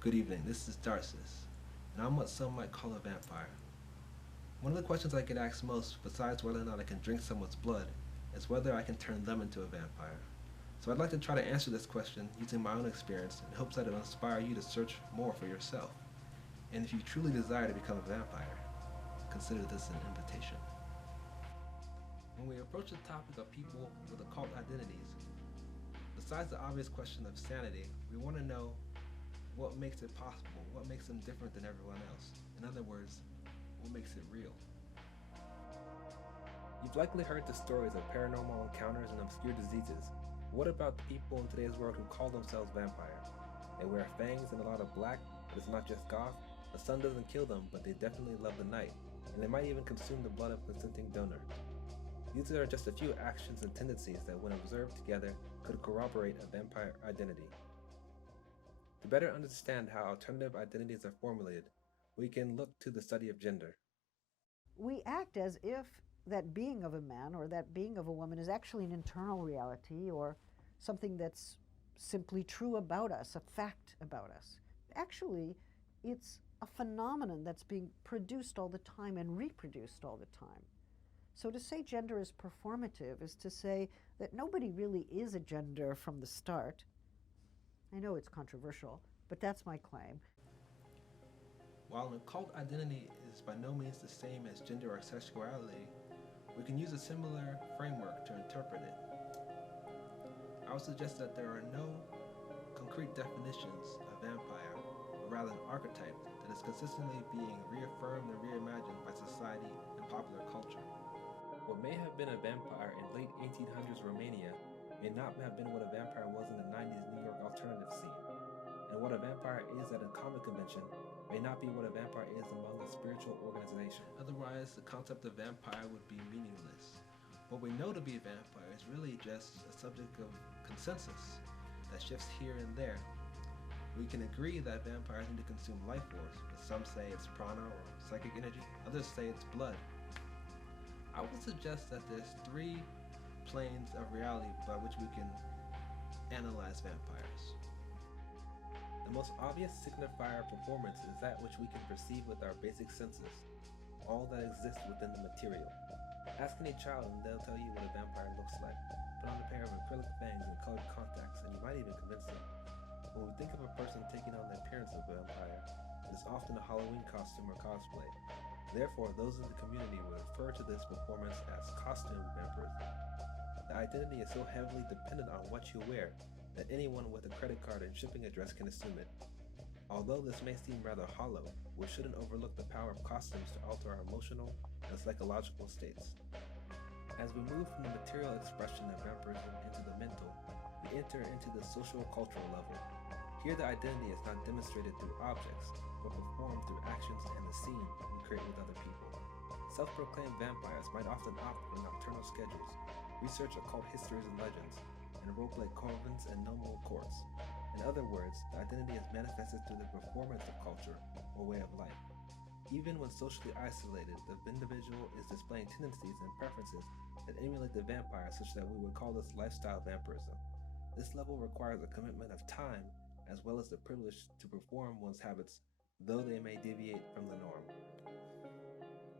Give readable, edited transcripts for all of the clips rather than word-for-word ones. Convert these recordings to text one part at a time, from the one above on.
Good evening, this is Darcis, and I'm what some might call a vampire. One of the questions I get asked most, besides whether or not I can drink someone's blood, is whether I can turn them into a vampire. So I'd like to try to answer this question using my own experience in hopes that it will inspire you to search more for yourself. And if you truly desire to become a vampire, consider this an invitation. When we approach the topic of people with occult identities, besides the obvious question of sanity, we want to know what makes it possible, what makes them different than everyone else. In other words, what makes it real? You've likely heard the stories of paranormal encounters and obscure diseases. What about the people in today's world who call themselves vampires? They wear fangs and a lot of black, but it's not just goth. The sun doesn't kill them, but they definitely love the night, and they might even consume the blood of a consenting donor. These are just a few actions and tendencies that, when observed together, could corroborate a vampire identity. To better understand how alternative identities are formulated, we can look to the study of gender. We act as if that being of a man or that being of a woman is actually an internal reality or something that's simply true about us, a fact about us. Actually, it's a phenomenon that's being produced all the time and reproduced all the time. So to say gender is performative is to say that nobody really is a gender from the start. I know it's controversial, but that's my claim. While an occult identity is by no means the same as gender or sexuality, we can use a similar framework to interpret it. I would suggest that there are no concrete definitions of vampire, but rather an archetype that is consistently being reaffirmed and reimagined by society and popular culture. What may have been a vampire in late 1800s Romania may not have been what a vampire was in the 90s New York alternative scene. And what a vampire is at a comic convention may not be what a vampire is among a spiritual organization. Otherwise, the concept of vampire would be meaningless. What we know to be a vampire is really just a subject of consensus that shifts here and there. We can agree that vampires need to consume life force, but some say it's prana or psychic energy, others say it's blood. I would suggest that there's three planes of reality by which we can analyze vampires. The most obvious signifier of performance is that which we can perceive with our basic senses, all that exists within the material. Ask any child and they'll tell you what a vampire looks like. Put on a pair of acrylic fangs and colored contacts and you might even convince them. When we think of a person taking on the appearance of a vampire, it is often a Halloween costume or cosplay. Therefore, those in the community will refer to this performance as costume vampirism. The identity is so heavily dependent on what you wear that anyone with a credit card and shipping address can assume it. Although this may seem rather hollow, we shouldn't overlook the power of costumes to alter our emotional and psychological states. As we move from the material expression of vampirism into the mental, we enter into the sociocultural level. Here the identity is not demonstrated through objects, but performed through actions and the scene we create with other people. Self-proclaimed vampires might often opt for nocturnal schedules, research occult histories and legends, and roleplay covens and noble courts. In other words, the identity is manifested through the performance of culture or way of life. Even when socially isolated, the individual is displaying tendencies and preferences that emulate the vampire, such that we would call this lifestyle vampirism. This level requires a commitment of time as well as the privilege to perform one's habits, though they may deviate from the norm.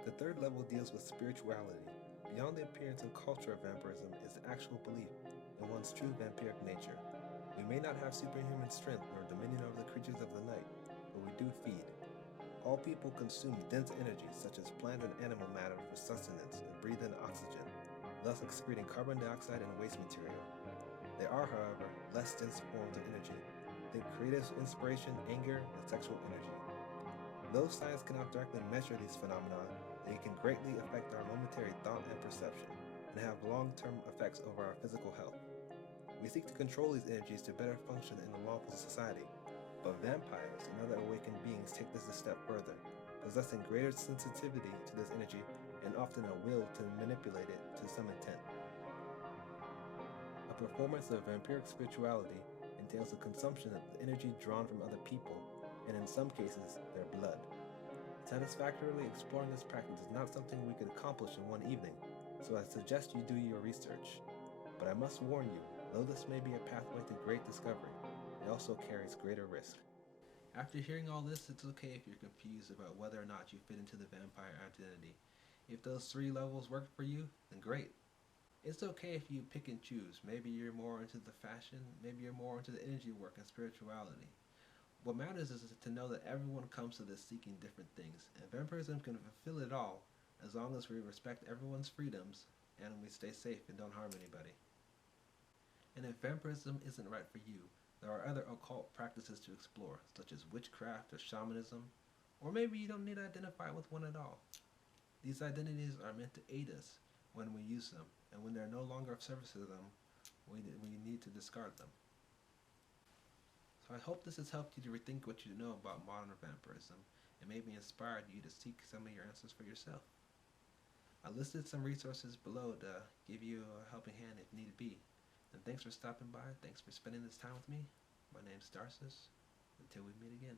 The third level deals with spirituality. Beyond the appearance and culture of vampirism is the actual belief in one's true vampiric nature. We may not have superhuman strength nor dominion over the creatures of the night, but we do feed. All people consume dense energy such as plant and animal matter for sustenance and breathe in oxygen, thus excreting carbon dioxide and waste material. There are, however, less dense forms of energy. Think creative inspiration, anger, and sexual energy. Though science cannot directly measure these phenomena, they can greatly affect our momentary thought and perception, and have long-term effects over our physical health. We seek to control these energies to better function in a lawful society, but vampires and other awakened beings take this a step further, possessing greater sensitivity to this energy and often a will to manipulate it to some intent. A performance of vampiric spirituality entails the consumption of the energy drawn from other people, and in some cases, their blood. Satisfactorily exploring this practice is not something we could accomplish in one evening, so I suggest you do your research. But I must warn you, though this may be a pathway to great discovery, it also carries greater risk. After hearing all this, it's okay if you're confused about whether or not you fit into the vampire identity. If those 3 levels work for you, then great. It's okay if you pick and choose. Maybe you're more into the fashion, maybe you're more into the energy work and spirituality. What matters is to know that everyone comes to this seeking different things, and vampirism can fulfill it all as long as we respect everyone's freedoms and we stay safe and don't harm anybody. And if vampirism isn't right for you, there are other occult practices to explore, such as witchcraft or shamanism, or maybe you don't need to identify with one at all. These identities are meant to aid us when we use them, and when they're no longer of service to them, we need to discard them. So I hope this has helped you to rethink what you know about modern vampirism, and maybe inspired you to seek some of your answers for yourself. I listed some resources below to give you a helping hand if need be. And thanks for stopping by. Thanks for spending this time with me. My name's Darcis. Until we meet again.